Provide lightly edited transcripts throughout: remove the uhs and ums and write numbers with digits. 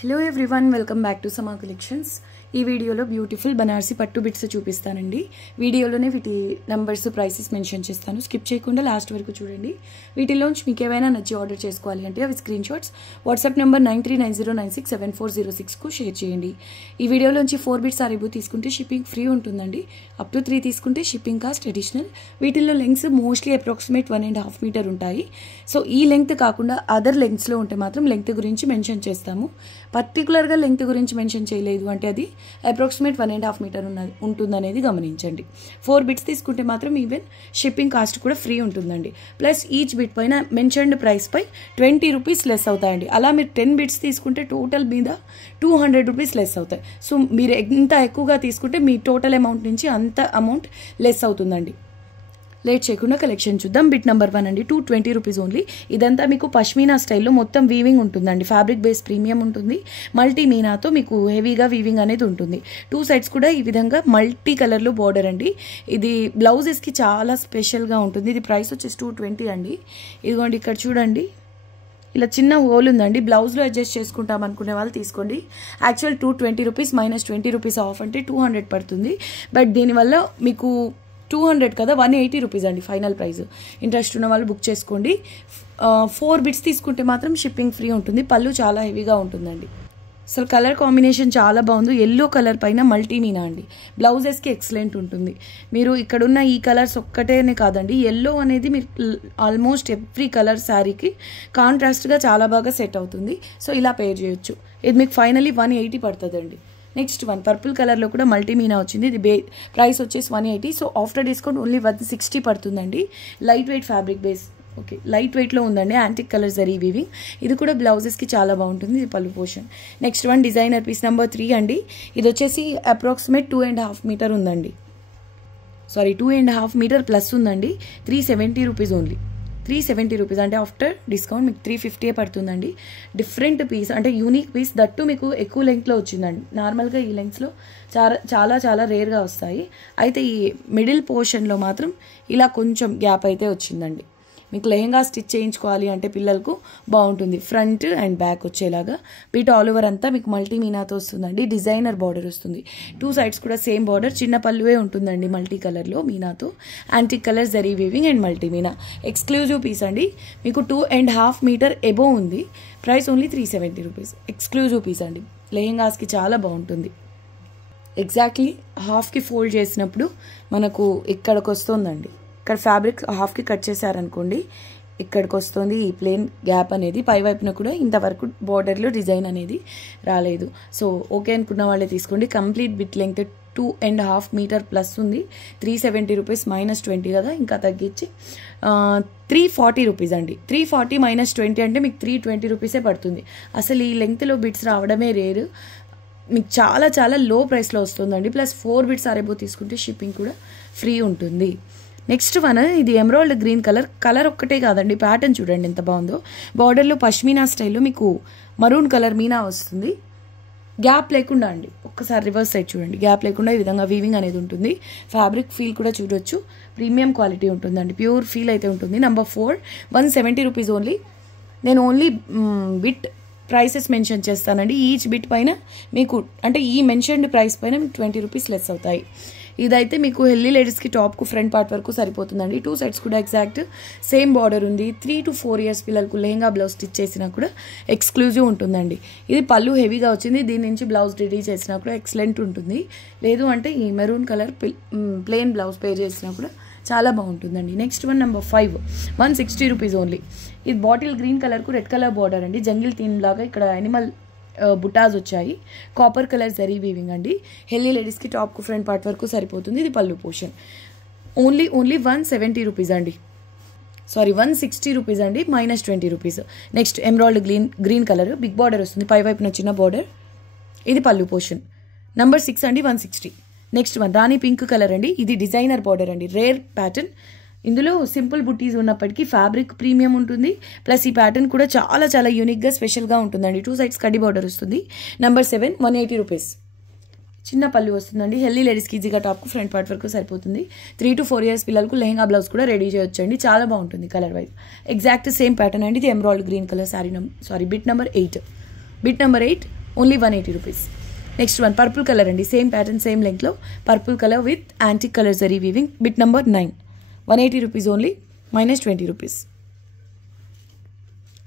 Hello everyone, welcome back to సమా collections. ఈ వీడియోలో బ్యూటిఫుల్ బనారసి పట్టు బిట్స్ చూపిస్తానండి. వీడియోలోనే వీటి నంబర్స్, ప్రైసెస్ మెన్షన్ చేస్తాను. స్కిప్ చేయకుండా లాస్ట్ వరకు చూడండి. వీటిలోంచి మీకు ఏమైనా నచ్చి ఆర్డర్ చేసుకోవాలి అంటే అవి స్క్రీన్ షాట్స్ వాట్సాప్ నెంబర్ 9390967406కు షేర్ చేయండి. ఈ వీడియోలోంచి 4 బిట్స్ ఆరేబు తీసుకుంటే షిప్పింగ్ ఫ్రీ ఉంటుందండి. అప్ టు 3 తీసుకుంటే షిప్పింగ్ కాస్ట్ అడిషనల్. వీటిల్లో లెంగ్స్ మోస్ట్లీ అప్రాక్సిమేట్ 1.5 మీటర్ ఉంటాయి. సో ఈ లెంగ్త్ కాకుండా అదర్ లెంగ్త్స్లో ఉంటే మాత్రం లెంగ్త్ గురించి మెన్షన్ చేస్తాము. పర్టికులర్గా లెంగ్త్ గురించి మెన్షన్ చేయలేదు అంటే అది అప్రాక్సిమేట్ 1.5 మీటర్ ఉంటుందనేది గమనించండి. 4 బిట్స్ తీసుకుంటే మాత్రం ఈవెన్ షిప్పింగ్ కాస్ట్ కూడా ఫ్రీ ఉంటుందండి. ప్లస్ ఈచ్ బిట్ పైన మెన్షన్డ్ ప్రైస్ పై 20 రూపీస్ లెస్ అవుతాయండి. అలా మీరు 10 బిట్స్ తీసుకుంటే టోటల్ మీద 200 రూపీస్ లెస్ అవుతాయి. సో మీరు ఎంత ఎక్కువగా తీసుకుంటే మీ టోటల్ అమౌంట్ నుంచి అంత అమౌంట్ లెస్ అవుతుందండి. లేట్ చేయకుండా కలెక్షన్ చూద్దాం. బిట్ నెంబర్ 1 అండి, 220 రూపీస్ ఓన్లీ. ఇదంతా మీకు పష్మీనా స్టైల్లో మొత్తం వీవింగ్ ఉంటుందండి. ఫ్యాబ్రిక్ బేస్ ప్రీమియం ఉంటుంది. మల్టీ మీనాతో మీకు హెవీగా వీవింగ్ అనేది ఉంటుంది. 2 సైడ్స్ కూడా ఈ విధంగా మల్టీ కలర్లో బార్డర్ అండి. ఇది బ్లౌజెస్కి చాలా స్పెషల్గా ఉంటుంది. ఇది ప్రైస్ వచ్చేసి 220 అండి. ఇదిగోండి ఇక్కడ చూడండి, ఇలా చిన్న హోల్ ఉందండి. బ్లౌజ్లో అడ్జస్ట్ చేసుకుంటాం అనుకునే వాళ్ళు తీసుకోండి. Actual 220 rupees minus 20 rupees of అంటే 200 పడుతుంది. బట్ దీనివల్ల మీకు 200 కదా, 180 రూపీస్ అండి ఫైనల్ ప్రైస్. ఇంట్రెస్ట్ ఉన్న వాళ్ళు బుక్ చేసుకోండి. 4 బిట్స్ తీసుకుంటే మాత్రం షిప్పింగ్ ఫ్రీ ఉంటుంది. పళ్ళు చాలా హెవీగా ఉంటుందండి. అసలు కలర్ కాంబినేషన్ చాలా బాగుంది. ఎల్లో కలర్ పైన మల్టీ మీనా అండి. బ్లౌజెస్కి ఎక్సలెంట్ ఉంటుంది. మీరు ఇక్కడున్న ఈ కలర్స్ ఒక్కటేనే కాదండి, ఎల్లో అనేది మీరు ఆల్మోస్ట్ ఎవ్రీ కలర్ శారీకి కాంట్రాస్ట్గా చాలా బాగా సెట్ అవుతుంది. సో ఇలా పేర్ చేయొచ్చు. ఇది మీకు ఫైనలీ 180 పడుతుందండి. నెక్స్ట్ వన్ పర్పుల్ కలర్లో కూడా మల్టీ మీనా వచ్చింది. ఇది ప్రైస్ వచ్చేసి 180. సో ఆఫ్టర్ డిస్కౌంట్ ఓన్లీ 160 పడుతుందండి. Light weight fabric base, okay light వెయిట్లో ఉందండి. Antique colour zari weaving. ఇది కూడా బ్లౌజెస్కి చాలా బాగుంటుంది. ఇది పళ్ళు portion. Next one designer piece number 3 అండి. ఇది వచ్చేసి అప్రాక్సిమేట్ 2.5 మీటర్ ఉందండి. 2.5 మీటర్ ప్లస్ ఉందండి. 370 రూపీస్ ఓన్లీ. 370 రూపీస్ అంటే ఆఫ్టర్ డిస్కౌంట్ మీకు 350 పడుతుందండి. డిఫరెంట్ పీస్ అంటే యూనిక్ పీస్, దట్టు మీకు ఎక్కువ లెంగ్త్లో వచ్చిందండి. నార్మల్గా ఈ లెంగ్త్స్లో చాలా రేర్గా వస్తాయి. అయితే ఈ మిడిల్ పోర్షన్లో మాత్రం ఇలా కొంచెం గ్యాప్ అయితే వచ్చిందండి. మీకు లెహెంగా స్టిచ్ చేయించుకోవాలి అంటే పిల్లలకు బాగుంటుంది. ఫ్రంట్ అండ్ బ్యాక్ వచ్చేలాగా బీట్ ఆల్ ఓవర్ అంతా మీకు మల్టీ మీనాతో వస్తుందండి. డిజైనర్ బార్డర్ వస్తుంది. 2 సైడ్స్ కూడా సేమ్ బార్డర్, చిన్న పళ్ళువే ఉంటుందండి మల్టీ కలర్లో మీనాతో. Antique colour zari weaving and multi meena. Exclusive piece అండి. మీకు 2.5 మీటర్ ఎబో ఉంది. Price only 370 rupees. Exclusive piece అండి. లెహెంగాస్కి చాలా బాగుంటుంది. ఎగ్జాక్ట్లీ హాఫ్కి ఫోల్డ్ చేసినప్పుడు మనకు ఇక్కడికి వస్తుందండి. ఇక్కడ ఫ్యాబ్రిక్ హాఫ్కి కట్ చేశారనుకోండి, ఇక్కడికి వస్తుంది ఈ ప్లేన్ గ్యాప్ అనేది. పై వైపున కూడా ఇంతవరకు బార్డర్లో డిజైన్ అనేది రాలేదు. సో ఓకే అనుకున్న వాళ్ళే తీసుకోండి. Complete bit length 2.5 metre plus ఉంది. 370 రూపీస్ మైనస్ 20 కదా, ఇంకా తగ్గించి 340 రూపీస్ అండి. 340 మైనస్ 20 అంటే మీకు 320 రూపీసే పడుతుంది. అసలు ఈ లెంగ్త్లో బిట్స్ రావడమే రేరు. మీకు చాలా లో ప్రైస్లో వస్తుందండి. ప్లస్ 4 బిట్స్ ఆరేబో తీసుకుంటే షిప్పింగ్ కూడా ఫ్రీ ఉంటుంది. నెక్స్ట్ వన్, ఇది ఎమరాల్డ్ గ్రీన్ కలర్ ఒక్కటే కాదండి, ప్యాటర్న్ చూడండి ఎంత బాగుందో. బార్డర్లో పష్మీనా స్టైల్లో మీకు మరూన్ కలర్ మీనా వస్తుంది. గ్యాప్ లేకుండా అండి. ఒక్కసారి రివర్స్ సైడ్ చూడండి, గ్యాప్ లేకుండా ఈ విధంగా వీవింగ్ అనేది ఉంటుంది. ఫ్యాబ్రిక్ ఫీల్ కూడా చూడొచ్చు, ప్రీమియం క్వాలిటీ ఉంటుందండి. ప్యూర్ ఫీల్ అయితే ఉంటుంది. Number 4 170 rupees only. నేను ఓన్లీ బిట్ ప్రైసెస్ మెన్షన్ చేస్తానండి. ఈచ్ బిట్ పైన మీకు అంటే ఈ మెన్షన్డ్ ప్రైస్ పైన మీకు 20 రూపీస్ లెస్ అవుతాయి. ఇదైతే మీకు హెల్దీ లేడీస్కి టాప్కు ఫ్రంట్ పార్ట్ వరకు సరిపోతుందండి. 2 సైడ్స్ కూడా ఎగ్జాక్ట్ సేమ్ బార్డర్ ఉంది. 3 to 4 ఇయర్స్ పిల్లలకు లెహెంగా బ్లౌజ్ స్టిచ్ చేసినా కూడా ఎక్స్క్లూజివ్ ఉంటుందండి. ఇది పళ్ళు హెవీగా వచ్చింది. దీని నుంచి బ్లౌజ్ రెడీ చేసినా కూడా ఎక్సలెంట్ ఉంటుంది. లేదు అంటే ఈ maroon colour plain blouse pair చేసినా కూడా చాలా బాగుంటుందండి. Next one number 5 160 rupees only. ఇది బాటిల్ గ్రీన్ కలర్కు రెడ్ కలర్ బార్డర్ అండి. జంగిల్ థీమ్ లాగా ఇక్కడ యానిమల్ బుటాస్ వచ్చాయి. కాపర్ కలర్ జరీ వీవింగ్ అండి. హెల్దీ లేడీస్కి టాప్కు ఫ్రంట్ పార్ట్ వరకు సరిపోతుంది. ఇది పళ్ళు పోర్షన్. ఓన్లీ 170 రూపీస్ అండి. 160 రూపీస్ అండి minus 20 rupees. Next emerald green colour big border వస్తుంది. పై వైపున చిన్న బార్డర్. ఇది పళ్ళు పోర్షన్. నెంబర్ 6 అండి 160. నెక్స్ట్ వన్ రాణి పింక్ కలర్ అండి. ఇది డిజైనర్ బార్డర్ అండి. Rare pattern. ఇందులో సింపుల్ బుట్టీస్ ఉన్నప్పటికీ ఫ్యాబ్రిక్ ప్రీమియం ఉంటుంది. ప్లస్ ఈ ప్యాటర్న్ కూడా చాలా యూనిక్గా స్పెషల్గా ఉంటుందండి. 2 సైడ్స్ కడ్డీ బార్డర్ వస్తుంది. Number 7 180 rupees. చిన్న పళ్ళు వస్తుందండి. హెల్దీ లేడీస్కి ఈజీగా టాప్కు ఫ్రంట్ పార్ట్ వరకు సరిపోతుంది. 3 to 4 ఇయర్స్ పిల్లలకు లెహెంగా బ్లౌజ్ కూడా రెడీ చేయొచ్చండి. చాలా బాగుంటుంది colour wise. Exact same pattern అండి. ఇది emerald green colour saree bit number 8. Bit number 8 only 180 rupees. Next one purple colour అండి, సేమ్ ప్యాటర్న్ సేమ్ లెంగ్త్లో purple colour with antique colour zari weaving, bit number 9, 180 rupees only, -20 rupees.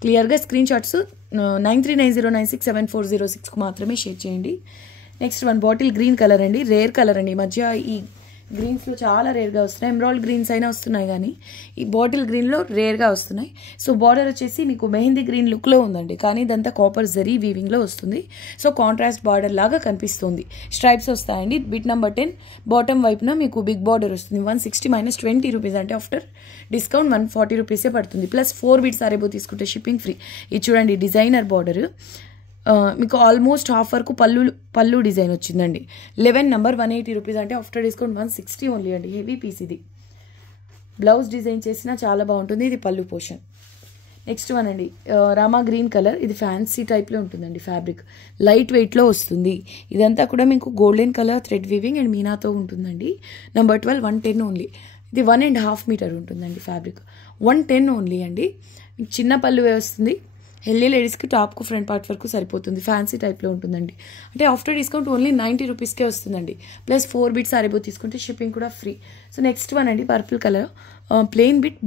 క్లియర్గా screen shots 9390967406కు మాత్రమే share చేయండి. Next one bottle green colour అండి, rare colour అండి. ఈ మధ్య ఈ గ్రీన్స్లో చాలా రేర్గా వస్తున్నాయి, ఎమరాల్డ్ గ్రీన్స్ అయినా వస్తున్నాయి కానీ ఈ బాటిల్ గ్రీన్లో రేర్గా వస్తున్నాయి. సో బార్డర్ వచ్చేసి మీకు మెహందీ గ్రీన్ లుక్లో ఉందండి, కానీ ఇదంతా కాపర్ జరీ వీవింగ్లో వస్తుంది. సో కాంట్రాస్ట్ బార్డర్ లాగా కనిపిస్తుంది. స్ట్రైప్స్ వస్తాయండి. బిట్ నెంబర్ 10 బాటమ్ వైపున మీకు బిగ్ బార్డర్ వస్తుంది. 160 -20 రూపీస్, అంటే ఆఫ్టర్ డిస్కౌంట్ 140 రూపీసే పడుతుంది. ప్లస్ 4 బీట్స్ అరేబో తీసుకుంటే షిప్పింగ్ ఫ్రీ. ఇది చూడండి డిజైనర్ బార్డర్, మీకు ఆల్మోస్ట్ హాఫ్ వరకు పళ్ళు డిజైన్ వచ్చిందండి. 11 నెంబర్ 180 రూపీస్, అంటే ఆఫ్టర్ డిస్కౌంట్ 160 ఓన్లీ అండి. హెవీ పీస్ ఇది. బ్లౌజ్ డిజైన్ చేసినా చాలా బాగుంటుంది. ఇది పళ్ళు పోర్షన్. నెక్స్ట్ వన్ అండి రామా గ్రీన్ కలర్, ఇది ఫ్యాన్సీ టైప్లో ఉంటుందండి. ఫ్యాబ్రిక్ లైట్ వెయిట్లో వస్తుంది. ఇదంతా కూడా మీకు golden colour thread weaving and మీనాతో ఉంటుందండి. Number 12 110 only. ఇది 1.5 మీటర్ ఉంటుందండి. ఫ్యాబ్రిక్ 110 ఓన్లీ అండి. మీకు చిన్న పళ్ళు వస్తుంది. హెల్దీ లేడీస్కి టాప్కు ఫ్రంట్ పార్ట్ వరకు సరిపోతుంది. ఫ్యాన్సీ టైప్లో ఉంటుందండి. అంటే ఆఫ్టర్ డిస్కౌంట్ ఓన్లీ 90 రూపీస్కే వస్తుందండి. ప్లస్ 4 బిట్స్ అరేబో తీసుకుంటే షిప్పింగ్ కూడా ఫ్రీ. సో నెక్స్ట్ వన్ అండి purple colour, plain bit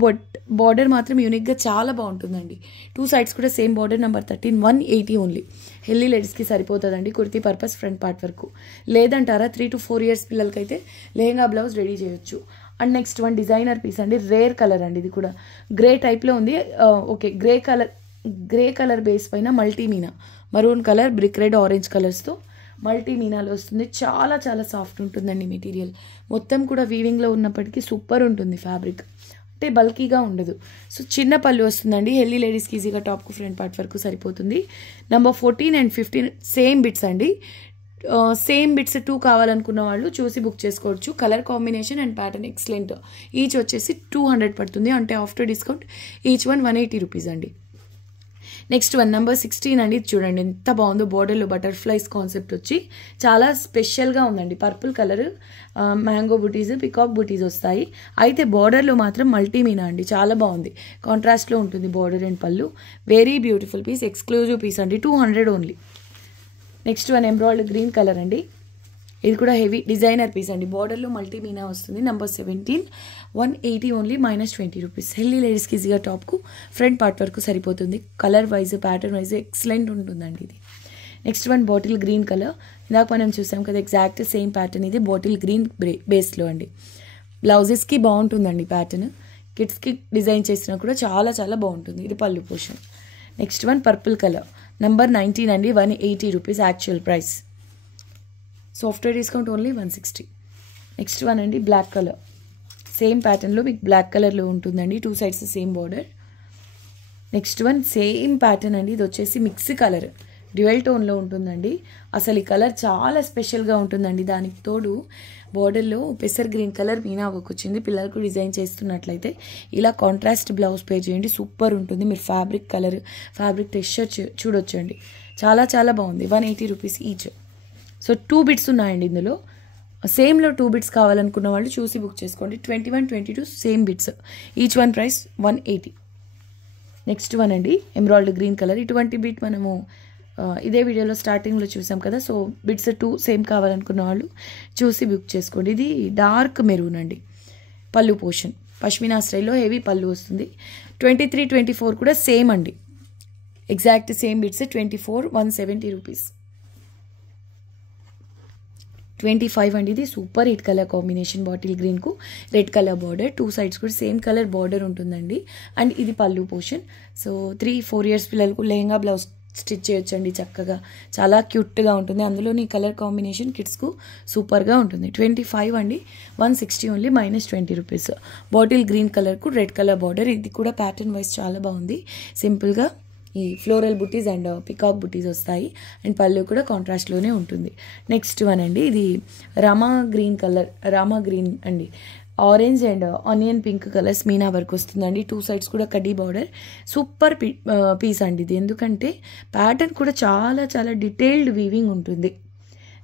border మాత్రం యూనిక్గా చాలా బాగుంటుందండి. 2 సైడ్స్ కూడా same border. Number 13 180 only. Healthy లేడీస్కి సరిపోతుందండి. కుర్తీ పర్పస్ ఫ్రంట్ పార్ట్ వరకు. లేదంటారా 3 to 4 ఇయర్స్ పిల్లలకైతే లెహంగా బ్లౌజ్ రెడీ చేయొచ్చు. And next one designer piece అండి, రేర్ కలర్ అండి. ఇది కూడా గ్రే టైప్లో ఉంది. ఓకే గ్రే కలర్ బేస్ పైన multi meena, maroon colour, brick red, orange కలర్స్తో మల్టీ మీనాలో వస్తుంది. చాలా చాలా సాఫ్ట్ ఉంటుందండి మెటీరియల్. మొత్తం కూడా వీవింగ్లో ఉన్నప్పటికీ సూపర్ ఉంటుంది ఫ్యాబ్రిక్. అంటే బల్కీగా ఉండదు. సో చిన్న పళ్ళు వస్తుందండి. హెల్దీ లేడీస్కి ఈజీగా టాప్కు ఫ్రంట్ పార్ట్ వరకు సరిపోతుంది. నెంబర్ 14 and 15 సేమ్ బిట్స్ అండి. సేమ్ బిట్స్ 2 కావాలనుకున్న వాళ్ళు చూసి బుక్ చేసుకోవచ్చు. Colour combination and pattern excellent. Each వచ్చేసి 200 పడుతుంది. అంటే after discount each one 180 rupees అండి. నెక్స్ట్ వన్ నెంబర్ 16 అండి. చూడండి ఎంత బాగుందో. బోర్డర్లో బటర్ఫ్లైస్ కాన్సెప్ట్ వచ్చి చాలా స్పెషల్గా ఉందండి. పర్పుల్ కలర్ మ్యాంగో బుటీస్, పికాక్ బుటీస్ వస్తాయి. అయితే బార్డర్లో మాత్రం మల్టీ మీనా అండి. చాలా బాగుంది. కాంట్రాస్ట్లో ఉంటుంది బార్డర్ అండ్ పళ్ళు. Very beautiful piece, exclusive piece అండి. 200 only. Next one embroidery green colour అండి. ఇది కూడా హెవీ డిజైనర్ పీస్ అండి. బార్డర్లో మల్టీ మీనా వస్తుంది. Number 17 180 only, -20 rupees. హెల్దీ లేడీస్కి ఈజీగా టాప్కు ఫ్రంట్ పార్ట్ వరకు సరిపోతుంది. Colour wise pattern wise excellent ఉంటుందండి ఇది. Next one bottle green colour. ఇందాక మనం చూసాం కదా ఎగ్జాక్ట్ సేమ్ ప్యాటర్న్. ఇది బాటిల్ గ్రీన్ బేస్లో అండి. బ్లౌజెస్కి బాగుంటుందండి ప్యాటర్న్. కిడ్స్కి డిజైన్ చేసినా కూడా చాలా చాలా బాగుంటుంది. ఇది పళ్ళు portion. Next one purple colour number 19 అండి. 180 rupees actual price. So after discount only 160. Next one అండి బ్లాక్ కలర్. సేమ్ ప్యాటర్న్లో మీకు బ్లాక్ కలర్లో ఉంటుందండి. 2 sides same border. Next one same pattern అండి. ఇది వచ్చేసి మిక్స్ కలర్, డ్యూయల్ టోన్లో ఉంటుందండి. అసలు ఈ కలర్ చాలా స్పెషల్గా ఉంటుందండి. దానికి తోడు బార్డర్లో పెసర్ గ్రీన్ కలర్ మీనా వర్క్ వచ్చింది. పిల్లలకు డిజైన్ చేస్తున్నట్లయితే ఇలా కాంట్రాస్ట్ బ్లౌజ్ పే చేయండి. సూపర్ ఉంటుంది. మీరు ఫ్యాబ్రిక్ కలర్, ఫ్యాబ్రిక్ టెక్స్చర్ చూడొచ్చండి. చాలా చాలా బాగుంది. 180 రూపీస్ ఈచ్. సో 2 బిట్స్ ఉన్నాయండి ఇందులో. సేమ్లో 2 బిట్స్ కావాలనుకున్న వాళ్ళు చూసి బుక్ చేసుకోండి. 21, 22 same bits. Each one price 180. Next one అండి ఎంబ్రాయిడరీ గ్రీన్ కలర్. ఇటువంటి బిట్ మనము ఇదే వీడియోలో స్టార్టింగ్లో చూసాం కదా. సో బిట్స్ 2 సేమ్ కావాలనుకున్న వాళ్ళు చూసి బుక్ చేసుకోండి. ఇది డార్క్ మెరూన్ అండి. పళ్ళు పోర్షన్ పష్మినా స్టైల్లో హెవీ పళ్ళు వస్తుంది. 23, 24 కూడా సేమ్ అండి. Exact same bits. 24 170 రూపీస్. 25 అండి. ఇది super hit colour combination. Bottle గ్రీన్కు రెడ్ కలర్ బార్డర్. 2 సైడ్స్ కూడా సేమ్ కలర్ బార్డర్ ఉంటుందండి. అండ్ ఇది పళ్ళు పోర్షన్. సో 3-4 ఇయర్స్ పిల్లలకు లెహంగా బ్లౌజ్ స్టిచ్ చేయొచ్చండి చక్కగా. చాలా క్యూట్గా ఉంటుంది. అందులోని కలర్ కాంబినేషన్ కిడ్స్కు సూపర్గా ఉంటుంది. 25 అండి. 160 ఓన్లీ, -20 రూపీస్. బాటిల్ గ్రీన్ కలర్కు రెడ్ కలర్ బార్డర్. ఇది కూడా ప్యాటర్న్ వైజ్ చాలా బాగుంది. సింపుల్గా ఈ ఫ్లోరల్ బుటీస్ అండ్ పికాక్ బుటీస్ వస్తాయి. అండ్ పళ్ళు కూడా కాంట్రాస్ట్లోనే ఉంటుంది. నెక్స్ట్ వన్ అండి. ఇది రామా గ్రీన్ అండి. Orange and onion pink colours Meena work వస్తుందండి. 2 సైడ్స్ కూడా కడ్డీ బార్డర్. సూపర్ పీస్ అండి ఇది. ఎందుకంటే ప్యాటర్న్ కూడా చాలా చాలా డీటెయిల్డ్ వీవింగ్ ఉంటుంది.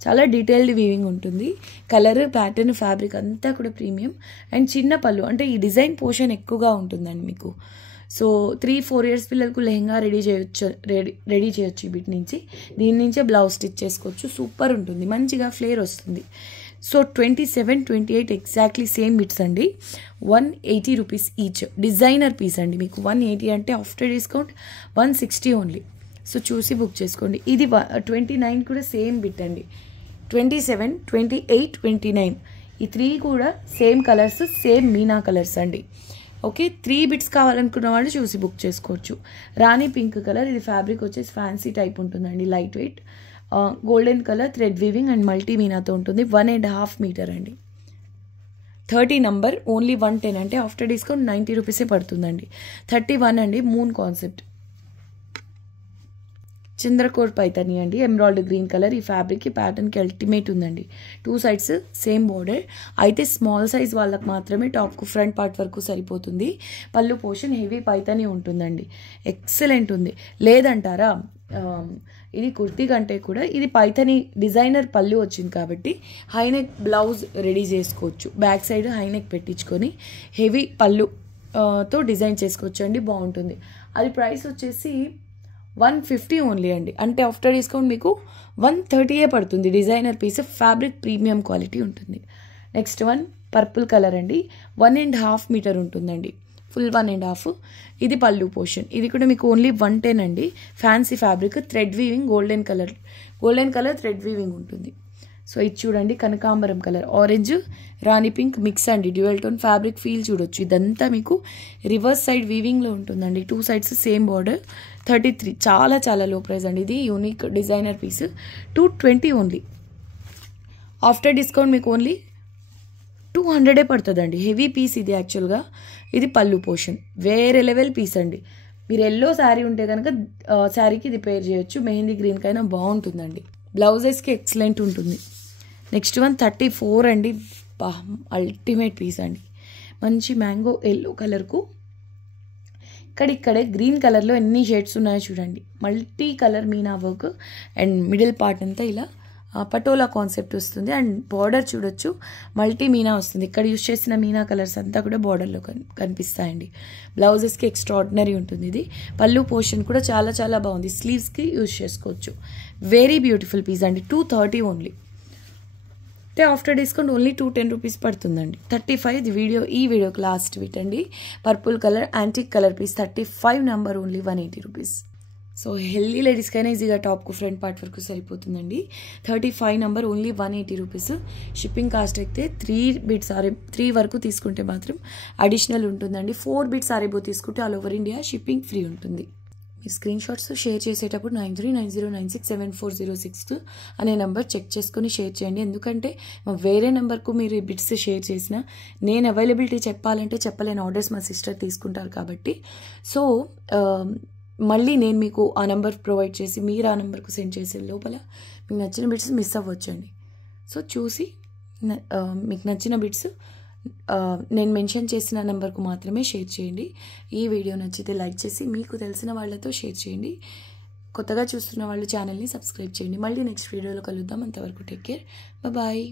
చాలా డీటెయిల్డ్ వీవింగ్ ఉంటుంది. కలర్, ప్యాటర్న్, ఫ్యాబ్రిక్ అంతా కూడా ప్రీమియం. అండ్ చిన్న పళ్ళు, అంటే ఈ డిజైన్ పోర్షన్ ఎక్కువగా ఉంటుందండి మీకు. సో 3-4 ఇయర్స్ పిల్లలకు లెహంగా రెడీ చేయొచ్చు వీటి నుంచి. దీని నుంచే బ్లౌజ్ స్టిచ్ చేసుకోవచ్చు. సూపర్ ఉంటుంది, మంచిగా ఫ్లేర్ వస్తుంది. సో 27-28 ఎగ్జాక్ట్లీ సేమ్ బిట్స్ అండి. 180 రూపీస్ ఈచ్. డిజైనర్ పీస్ అండి. మీకు 180 అంటే ఆఫ్టర్ డిస్కౌంట్ 160 ఓన్లీ. సో చూసి బుక్ చేసుకోండి. ఇది 29 కూడా సేమ్ బిట్ అండి. 27, 28, 29 ఈ 3 కూడా same colours, same meena colours అండి. ఓకే, 3 బిట్స్ కావాలనుకున్న వాళ్ళు చూసి బుక్ చేసుకోవచ్చు. రాణి పింక్ కలర్, ఇది ఫ్యాబ్రిక్ వచ్చేసి ఫ్యాన్సీ టైప్ ఉంటుందండి, light weight. Golden colour thread weaving and multi మీనాతో ఉంటుంది. 1.5 మీటర్ అండి. 30 నంబర్ ఓన్లీ 110 అంటే ఆఫ్టర్ డిస్కౌంట్ 90 రూపీసే పడుతుందండి. 31 అండి, మూన్ కాన్సెప్ట్ చంద్రకోర్ పైతని అండి, ఎమరాల్డ్ గ్రీన్ కలర్. ఈ ఫ్యాబ్రిక్ ఈ ప్యాటర్న్కి అల్టిమేట్ ఉందండి. 2 సైడ్స్ సేమ్ బోర్డర్. అయితే స్మాల్ సైజ్ వాళ్ళకి మాత్రమే టాప్కు ఫ్రంట్ పార్ట్ వరకు సరిపోతుంది. పళ్ళు పోర్షన్ హెవీ పైతని ఉంటుందండి. ఎక్సలెంట్ ఉంది. లేదంటారా, ఇది కుర్తీ కంటే కూడా ఇది పైతని డిజైనర్ పళ్ళు వచ్చింది కాబట్టి హైనెక్ బ్లౌజ్ రెడీ చేసుకోవచ్చు. బ్యాక్ సైడ్ హైనెక్ పెట్టించుకొని హెవీ పళ్ళు తో డిజైన్ చేసుకోవచ్చు అండి, బాగుంటుంది. అది ప్రైస్ వచ్చేసి 150 ఓన్లీ అండి. అంటే ఆఫ్టర్ డిస్కౌంట్ మీకు 130 పడుతుంది. Designer piece, fabric premium quality ఉంటుంది. నెక్స్ట్ వన్ పర్పుల్ కలర్ అండి. 1.5 మీటర్ ఉంటుందండి, ఫుల్ 1.5. ఇది పళ్ళు పోర్షన్. ఇది కూడా మీకు ఓన్లీ 110 అండి. Fancy fabric, thread weaving, golden colour thread weaving ఉంటుంది. సో ఇది చూడండి, కనకాంబరం కలర్, ఆరెంజ్, రాణి పింక్ మిక్స్ అండి. డ్యూయల్ టోన్ ఫ్యాబ్రిక్ ఫీల్ చూడొచ్చు. ఇదంతా మీకు రివర్స్ సైడ్ వీవింగ్లో ఉంటుందండి. 2 సైడ్స్ సేమ్ బార్డర్. 33, చాలా చాలా లో ప్రైస్ అండి. ఇది unique designer piece. 220 only. After discount మీకు ఓన్లీ 200 పడుతుందండి. హెవీ పీస్ ఇది యాక్చువల్గా. ఇది పళ్ళు పోర్షన్, వేరే లెవెల్ పీస్ అండి. మీరు ఎల్లో శారీ ఉంటే కనుక శారీకి ఇది పేర్ చేయొచ్చు. మెహందీ గ్రీన్ కైనా బాగుంటుందండి. బ్లౌజెస్కి ఎక్సలెంట్ ఉంటుంది. నెక్స్ట్ వన్ 34 అండి. అల్టిమేట్ పీస్ అండి. మంచి మ్యాంగో ఎల్లో కలర్కు ఇక్కడే గ్రీన్ కలర్లో ఎన్ని షేడ్స్ ఉన్నాయో చూడండి. Multi colour Meena work and middle part అంతా ఇలా పటోలా కాన్సెప్ట్ వస్తుంది. అండ్ బార్డర్ చూడొచ్చు, మల్టీ మీనా వస్తుంది. ఇక్కడ యూజ్ చేసిన మీనా కలర్స్ అంతా కూడా బార్డర్లో కనిపిస్తాయండి. బ్లౌజెస్కి ఎక్స్ట్రాడినరీ ఉంటుంది. ఇది పళ్ళు పోర్షన్ కూడా చాలా చాలా బాగుంది. స్లీవ్స్కి యూజ్ చేసుకోవచ్చు. వెరీ బ్యూటిఫుల్ పీస్ అండి. 230 ఓన్లీ. అంటే ఆఫ్టర్ డిస్కౌంట్ ఓన్లీ 210 రూపీస్ పడుతుందండి. 35 ఈ వీడియోకి లాస్ట్ వీట్ అండి. Purple colour antique colour piece. 35 number only 180 rupees. So healthy లేడీస్కైనా ఈజీగా టాప్కు ఫ్రంట్ పార్ట్ వరకు సరిపోతుందండి. 35 number only 180 rupees. Shipping cost అయితే 3 వరకు తీసుకుంటే మాత్రం అడిషనల్ ఉంటుందండి. 4 బిట్స్ ఆరేబో తీసుకుంటే all over India shipping free ఉంటుంది. మీ స్క్రీన్ షాట్స్ షేర్ చేసేటప్పుడు 9390967406 అనే నెంబర్ చెక్ చేసుకుని షేర్ చేయండి. ఎందుకంటే వేరే నెంబర్కు మీరు ఈ బిట్స్ షేర్ చేసినా నేను అవైలబిలిటీ చెప్పాలంటే చెప్పలేని ఆర్డర్స్ మా సిస్టర్ తీసుకుంటారు కాబట్టి. సో మళ్ళీ నేను మీకు ఆ నెంబర్ ప్రొవైడ్ చేసి మీరు ఆ నెంబర్కు సెండ్ చేసే లోపల మీకు నచ్చిన బిట్స్ మిస్ అవ్వచ్చండి. సో చూసి మీకు నచ్చిన బిట్స్ నేను మెన్షన్ చేసిన నెంబర్కు మాత్రమే షేర్ చేయండి. ఈ వీడియో నచ్చితే లైక్ చేసి మీకు తెలిసిన వాళ్ళతో షేర్ చేయండి. కొత్తగా చూస్తున్న వాళ్ళు ఛానల్ని సబ్స్క్రైబ్ చేయండి. మళ్ళీ నెక్స్ట్ వీడియోలో కలుద్దాం. అంతవరకు టేక్ కేర్, బాయ్.